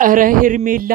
እረ ሄርሜላ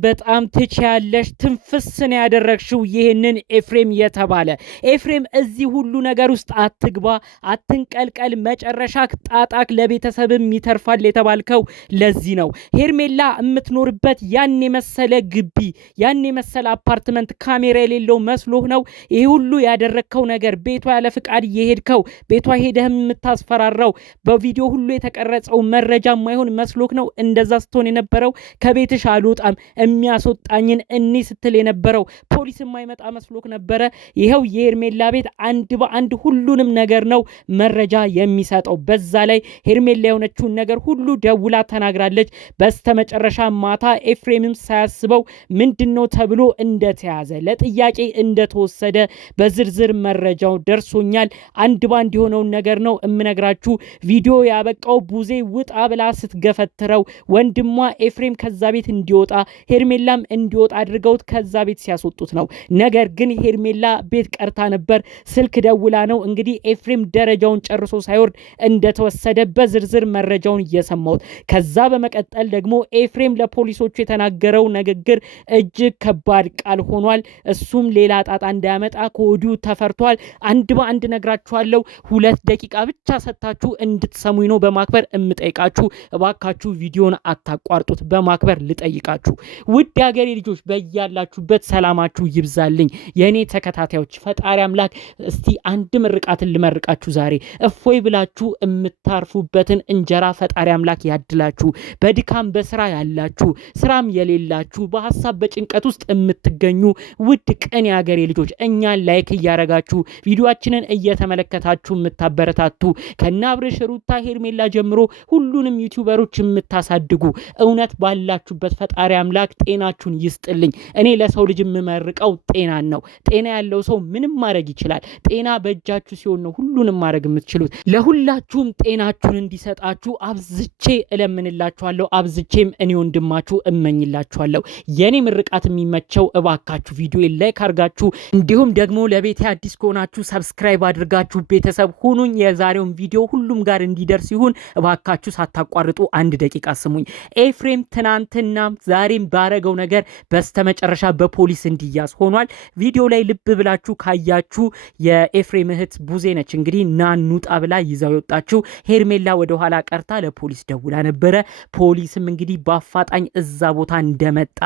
በጣም ትችያለሽ። ትንፍስን ያደረግሽው ይህንን ኤፍሬም የተባለ ኤፍሬም እዚህ ሁሉ ነገር ውስጥ አትግባ፣ አትንቀልቀል፣ መጨረሻ ጣጣክ ለቤተሰብም ይተርፋል የተባልከው ለዚህ ነው። ሄርሜላ የምትኖርበት ያን የመሰለ ግቢ፣ ያን የመሰለ አፓርትመንት ካሜራ የሌለው መስሎህ ነው ይሄ ሁሉ ያደረግከው ነገር? ቤቷ ያለ ፍቃድ የሄድከው ቤቷ ሄደህም የምታስፈራራው በቪዲዮ ሁሉ የተቀረጸው መረጃ ማይሆን መስሎክ ነው እንደዛ ስትሆን የነበረው? ከቤትሽ አልወጣም የሚያስወጣኝን እኒ ስትል የነበረው ፖሊስ የማይመጣ መስሎክ ነበረ። ይሄው የሄርሜላ ቤት አንድ በአንድ ሁሉንም ነገር ነው መረጃ የሚሰጠው። በዛ ላይ ሄርሜላ የሆነችውን ነገር ሁሉ ደውላ ተናግራለች። በስተመጨረሻ ማታ ኤፍሬምም ሳያስበው ምንድነው ተብሎ እንደተያዘ ለጥያቄ እንደተወሰደ በዝርዝር መረጃው ደርሶኛል። አንድ ባንድ የሆነውን ነገር ነው እምነግራችሁ። ቪዲዮ ያበቃው ቡዜ ውጣ ብላ ስትገፈትረው ወንድሟ ኤፍሬም ከዛ ቤት እንዲወጣ ሄርሜላም እንዲወጣ አድርገውት ከዛ ቤት ሲያስወጡት ነው። ነገር ግን ሄርሜላ ቤት ቀርታ ነበር። ስልክ ደውላ ነው እንግዲህ ኤፍሬም ደረጃውን ጨርሶ ሳይወርድ እንደተወሰደ በዝርዝር መረጃውን እየሰማሁት። ከዛ በመቀጠል ደግሞ ኤፍሬም ለፖሊሶቹ የተናገረው ንግግር እጅግ ከባድ ቃል ሆኗል። እሱም ሌላ ጣጣ እንዳያመጣ ከወዲሁ ተፈርቷል። አንድ በአንድ ነግራችኋለሁ። 2 ደቂቃ ብቻ ሰጥታችሁ እንድትሰሙኝ ነው በማክበር እምጠይቃችሁ። እባካችሁ ቪዲዮን አታቋርጡት በማክበር ልጠይቃችሁ። ውድ ሀገሬ ልጆች በያላችሁበት ሰላማችሁ ይብዛልኝ። የኔ ተከታታዮች ፈጣሪ አምላክ እስቲ አንድ ምርቃትን ልመርቃችሁ ዛሬ። እፎይ ብላችሁ የምታርፉበትን እንጀራ ፈጣሪ አምላክ ያድላችሁ። በድካም በስራ ያላችሁ ስራም የሌላችሁ በሐሳብ በጭንቀት ውስጥ የምትገኙ ውድ ቅን የሀገሬ ልጆች እኛን ላይክ እያረጋችሁ ቪዲዮአችንን እየተመለከታችሁ የምታበረታቱ ከና አብርሽ ሩታ ሄርሜላ ጀምሮ ሁሉንም ዩቲዩበሮች የምታሳድጉ እውነት ባላችሁበት ፈጣሪ አምላክ ጤናችሁን ይስጥልኝ። እኔ ለሰው ልጅ የምመርቀው ጤናን ነው። ጤና ያለው ሰው ምንም ማድረግ ይችላል። ጤና በእጃችሁ ሲሆን ነው ሁሉንም ማድረግ የምትችሉት። ለሁላችሁም ጤናችሁን እንዲሰጣችሁ አብዝቼ እለምንላችኋለሁ። አብዝቼም እኔ ወንድማችሁ እመኝላችኋለሁ። የኔ ምርቃት የሚመቸው እባካችሁ ቪዲዮ ላይክ አድርጋችሁ እንዲሁም ደግሞ ለቤቴ አዲስ ከሆናችሁ ሰብስክራይብ አድርጋችሁ ቤተሰብ ሁኑኝ። የዛሬውን ቪዲዮ ሁሉም ጋር እንዲደርስ ይሁን። እባካችሁ ሳታቋርጡ 1 ደቂቃ ስሙኝ። ኤፍሬም ትናንትና ዛሬም ባረገው ነገር በስተመጨረሻ በፖሊስ እንዲያዝ ሆኗል። ቪዲዮ ላይ ልብ ብላችሁ ካያችሁ የኤፍሬም እህት ቡዜ ነች እንግዲህ ናኑጣ ብላ ይዛው የወጣችው። ሄርሜላ ወደ ኋላ ቀርታ ለፖሊስ ደውላ ነበረ። ፖሊስም እንግዲህ በአፋጣኝ እዛ ቦታ እንደመጣ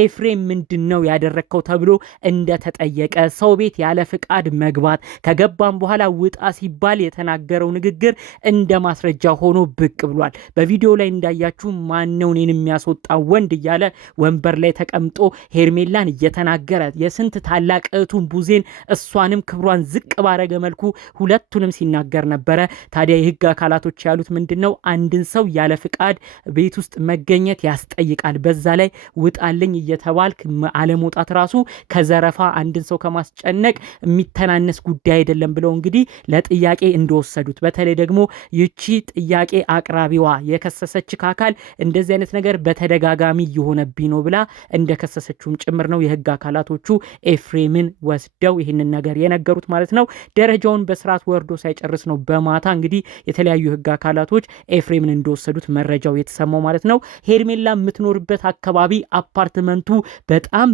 ኤፍሬም ምንድነው ያደረከው ተብሎ እንደተጠየቀ ሰው ቤት ያለ ፍቃድ መግባት ከገባም በኋላ ውጣ ሲባል የተናገረው ንግግር እንደ ማስረጃ ሆኖ ብቅ ብሏል። በቪዲዮ ላይ እንዳያችሁ ማነው እኔን የሚያስወጣ ወንድ እያለ ወንበር ላይ ተቀምጦ ሄርሜላን እየተናገረ የስንት ታላቅ እህቱን ቡዜን እሷንም ክብሯን ዝቅ ባረገ መልኩ ሁለቱንም ሲናገር ነበረ። ታዲያ የህግ አካላቶች ያሉት ምንድነው? አንድን ሰው ያለ ፍቃድ ቤት ውስጥ መገኘት ያስጠይቃል። በዛ ላይ ውጣልኝ እየተባልክ አለመውጣት ራሱ ከዘረፋ አንድን ሰው ከማስጨነቅ የሚተናነስ ጉዳይ አይደለም ብለው እንግዲህ ለጥያቄ እንደወሰዱት። በተለይ ደግሞ ይቺ ጥያቄ አቅራቢዋ የከሰሰች ካካል እንደዚህ አይነት ነገር በተደጋጋሚ የሆነብኝ ነው ብላ እንደከሰሰችውም ጭምር ነው የህግ አካላቶቹ ኤፍሬምን ወስደው ይህንን ነገር የነገሩት ማለት ነው። ደረጃውን በስርዓት ወርዶ ሳይጨርስ ነው በማታ እንግዲህ የተለያዩ ህግ አካላቶች ኤፍሬምን እንደወሰዱት መረጃው የተሰማው ማለት ነው። ሄርሜላ የምትኖርበት አካባቢ አፓርትመንቱ በጣም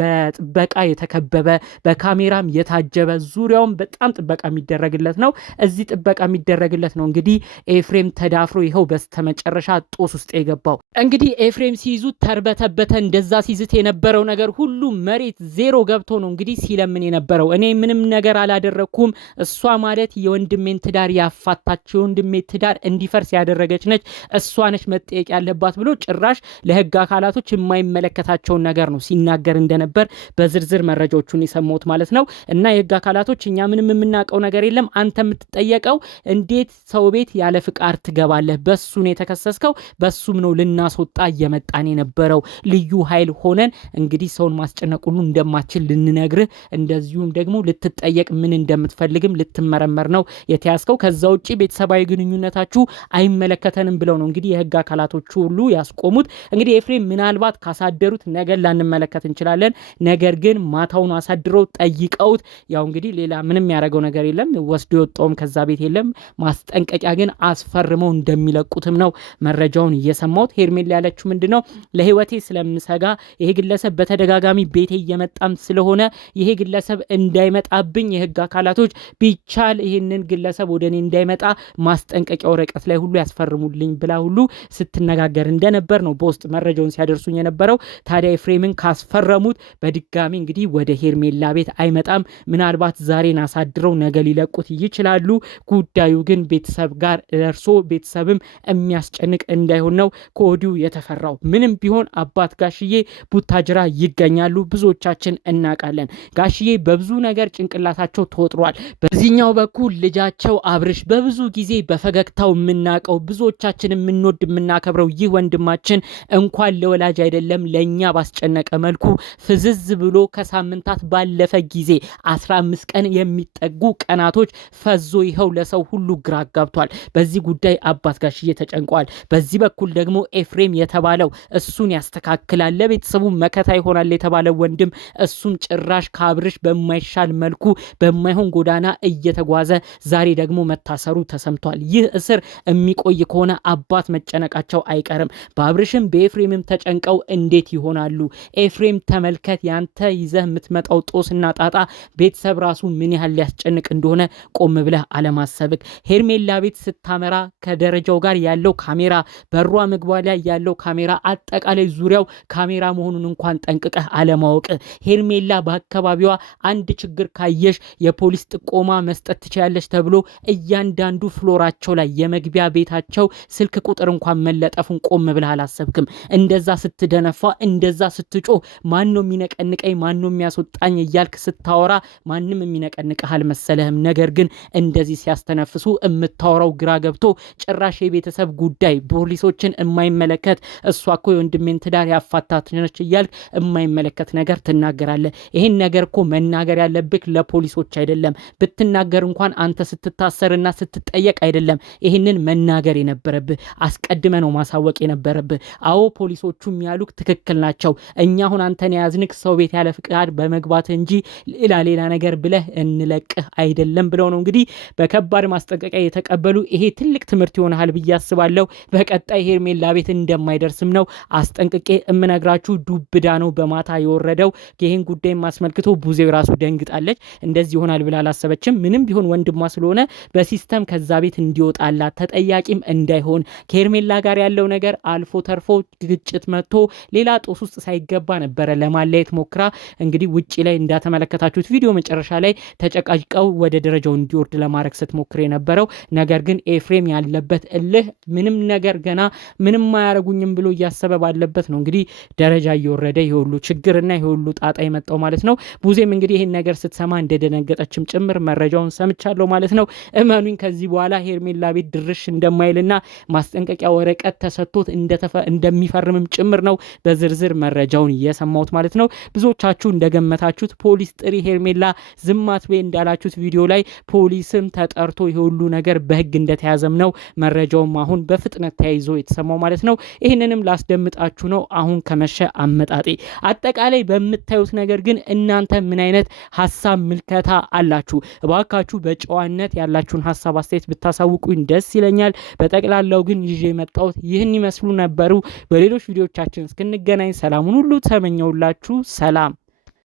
በጥበቃ የተከበበ በካሜራም የታጀበ ዙሪያውን በጣም ጥበቃ የሚደረግለት ነው። እዚህ ጥበቃ የሚደረግለት ነው እንግዲህ ኤፍሬም ተዳፍሮ ይኸው በስተመጨረሻ ጦስ ውስጥ የገባው። እንግዲህ ኤፍሬም ሲይዙት ተርበተበተ። እንደዛ ሲዝት የነበረው ነገር ሁሉ መሬት ዜሮ ገብቶ ነው እንግዲህ ሲለምን የነበረው። እኔ ምንም ነገር አላደረኩም፣ እሷ ማለት የወንድሜን ትዳር ያፋታችው የወንድሜ ትዳር እንዲፈርስ ያደረገች ነች፣ እሷ ነች መጠየቅ ያለባት ብሎ ጭራሽ ለህግ አካላቶች የማይመለከታቸውን ነገር ነው ሲናገር እንደነበር በዝርዝር መረጃዎቹን የሰማሁት ማለት ነው። እና የህግ አካላቶች እኛ ምንም የምናውቀው ነገር የለም፣ አንተ የምትጠየቀው እንዴት ሰው ቤት ያለ ፍቃድ ትገባለህ? በሱ ነው የተከሰስከው፣ በሱም ነው ልናስወጣ እየመጣን የነበረው። ልዩ ኃይል ሆነን እንግዲህ ሰውን ማስጨነቅ ሁሉ እንደማትችል ልንነግርህ፣ እንደዚሁም ደግሞ ልትጠየቅ ምን እንደምትፈልግም ልትመረመር ነው የተያዝከው። ከዛ ውጪ ቤተሰባዊ ግንኙነታችሁ አይመለከተንም ብለው ነው እንግዲህ የህግ አካላቶቹ ሁሉ ያስቆሙት። እንግዲህ ኤፍሬም ምናልባት ካሳደሩት ነገር ላንመለከት እንችላለን። ነገር ግን ማታውን አሳድረው ጠይቀውት ያው እንግዲህ ሌላ ምንም ያደረገው ነገር የለም፣ ወስዶ የወጣውም ከዛ ቤት የለም። ማስጠንቀቂያ ግን አስፈርመው እንደሚለቁትም ነው መረጃውን እየሰማሁት። ሄርሜላ ያለችው ምንድነው ለህይወቴ ስለምሰጋ ይሄ ግለሰብ በተደጋጋሚ ቤቴ እየመጣም ስለሆነ ይሄ ግለሰብ እንዳይመጣብኝ የህግ አካላቶች ቢቻል ይሄንን ግለሰብ ወደኔ እንዳይመጣ ማስጠንቀቂያ ወረቀት ላይ ሁሉ ያስፈርሙልኝ ብላ ሁሉ ስትነጋገር እንደነበር ነው በውስጥ መረጃውን ሲያደርሱኝ የነበረው። ታዲያ ኤፍሬምን ካስፈረሙት በድጋሚ እንግዲህ ወደ ሄርሜላ ቤት አይመጣም። ምናልባት ዛሬን አሳድረው ነገ ሊለቁት ይችላሉ። ጉዳዩ ግን ቤተሰብ ጋር ደርሶ ቤተሰብም የሚያስጨንቅ እንዳይሆን ነው ከወዲሁ የተፈራው። ምንም ቢሆን አባት ጋሽዬ ቡታጅራ ይገኛሉ። ብዙዎቻችን እናውቃለን። ጋሽዬ በብዙ ነገር ጭንቅላታቸው ተወጥሯል። በዚህኛው በኩል ልጃቸው አብርሽ በብዙ ጊዜ በፈገግታው የምናውቀው ብዙዎቻችን የምንወድ የምናከብረው ይህ ወንድማችን እንኳን ለወላጅ አይደለም ለእኛ ባስጨነቀ መልኩ ፍዝዝ ብሎ ከሳምንታት ባለፈ ጊዜ 15 ቀን የሚጠጉ ቀናቶች ፈዞ ይኸው ለሰው ሁሉ ግራ ጋብቷል። በዚህ ጉዳይ አባት ጋሽዬ ተጨንቋል። በዚህ በኩል ደግሞ ኤፍሬም የተባለው እሱን ያስተካክላል ለቤተሰቡ መከታ ይሆናል የተባለው ወንድም እሱም ጭራሽ ከአብርሽ በማይሻል መልኩ በማይሆን ጎዳና እየተጓዘ ዛሬ ደግሞ መታሰሩ ተሰምቷል። ይህ እስር የሚቆይ ከሆነ አባት መጨነቃቸው አይቀርም። በአብርሽም በኤፍሬምም ተጨንቀው እንዴት ይሆናሉ? ኤፍሬም ተመልከት፣ ያንተ ይዘህ የምትመጣው ጦስና ጣጣ ቤተሰብ ራሱ ምን ያህል ሊያስጨንቅ እንደሆነ ቆም ብለህ አለማሰብክ። ሄርሜላ ቤት ስታመራ ከደረጃው ጋር ያለው ካሜራ፣ በሯ ምግቧ ላይ ያለው ካሜራ፣ አጠቃላይ ዙሪያው ካሜራ መሆኑን እንኳን ጠንቅቀህ አለማወቅ። ሄርሜላ በአካባቢዋ አንድ ችግር ካየሽ የፖሊስ ጥቆማ መስጠት ትችላለች ተብሎ እያንዳንዱ ፍሎራቸው ላይ የመግቢያ ቤታቸው ስልክ ቁጥር እንኳን መለጠፉን ቆም ብለህ አላሰብክም? እንደዛ ስትደነፋ እንደዛ ስትጮ ማን ነው የሚነቀንቀኝ ማን ነው የሚያስወጣኝ እያልክ ስታወራ ማንም የሚነቀንቅህ አልመሰለህም። ነገር ግን እንደዚህ ሲያስተነፍሱ የምታወራው ግራ ገብቶ ጭራሽ የቤተሰብ ጉዳይ ፖሊሶችን የማይመለከት እሷ እኮ የወንድሜን ትዳር ያፋታት ነች እያልክ የማይመለከት ነገር ትናገራለህ። ይሄን ነገር እኮ መናገር ያለብህ ለፖሊሶች አይደለም። ብትናገር እንኳን አንተ ስትታሰርና ስትጠየቅ አይደለም ይሄንን መናገር የነበረብህ፣ አስቀድመ ነው ማሳወቅ የነበረብህ። አዎ ፖሊሶቹም ያሉክ ትክክል ናቸው። እኛ አሁን አንተን ያዝንክ ሰው ቤት ያለ ፍቃድ በመግባት እንጂ ሌላ ነገር ብለህ እንለቅህ አይደለም ብለው ነው እንግዲህ በከባድ ማስጠንቀቂያ የተቀበሉ። ይሄ ትልቅ ትምህርት ይሆናል ብዬ አስባለሁ። በቀጣይ ሄርሜላ ቤት እንደማይደርስም ነው አስጠንቅቄ እምነግራችሁ። ዱብዳ ነው በማታ የወረደው። ይሄን ጉዳይ ማስመልክቶ ቡዜው ራሱ ደንግጣለች። እንደዚህ ይሆናል ብላ አላሰበችም። ምንም ቢሆን ወንድሟ ስለሆነ በሲስተም ከዛ ቤት እንዲወጣላት ተጠያቂም እንዳይሆን ከሄርሜላ ጋር ያለው ነገር አልፎ ተርፎ ግጭት መጥቶ ሌላ ጦስ ውስጥ ሳይገባ ነበረ ለማለየት ሞክራ እንግዲህ ውጪ ላይ እንዳተመለከታችሁት ቪዲዮ መጨረሻ ላይ ተጨቃጭቀው ወደ ደረጃው እንዲወርድ ለማድረግ ስትሞክር የነበረው ነገር ግን ኤፍሬም ያለበት እልህ ምንም ነገር ገና ምንም አያረጉኝም ብሎ እያሰበ ባለበት ነው እንግዲህ ደረጃ እየወረደ የሁሉ ችግርና የሁሉ ጣጣ የመጣው ማለት ነው። ቡዜም እንግዲህ ይሄን ነገር ስትሰማ እንደደነገጠችም ጭምር መረጃውን ሰምቻለሁ ማለት ነው። እመኑኝ ከዚህ በኋላ ሄርሜላ ቤት ድርሽ እንደማይልና ማስጠንቀቂያ ወረቀት ተሰጥቶት እንደሚፈርምም ጭምር ነው በዝርዝር መረጃውን እየሰማሁት ማለት ነው። ብዙዎቻችሁ እንደገመታችሁት ፖሊስ ጥሪ ሄርሜላ ዝም አትበይ እንዳላችሁት ቪዲዮ ላይ ፖሊስም ተጠርቶ የሁሉ ነገር በህግ እንደተያዘም ነው መረጃውም አሁን በፍጥነት ተያይዞ የተሰማው ማለት ነው። ይህንንም ላስደምጣችሁ ነው አሁን ከመሸ አመጣጤ። አጠቃላይ በምታዩት ነገር ግን እናንተ ምን አይነት ሀሳብ ምልከታ አላችሁ? እባካችሁ በጨዋነት ያላችሁን ሀሳብ አስተያየት ብታሳውቁኝ ደስ ይለኛል። በጠቅላላው ግን ይዤ የመጣሁት ይህን ይመስሉ ነበሩ። በሌሎች ቪዲዮቻችን እስክንገናኝ ሰላሙን ሁሉ ተመኘውላችሁ። ሰላም።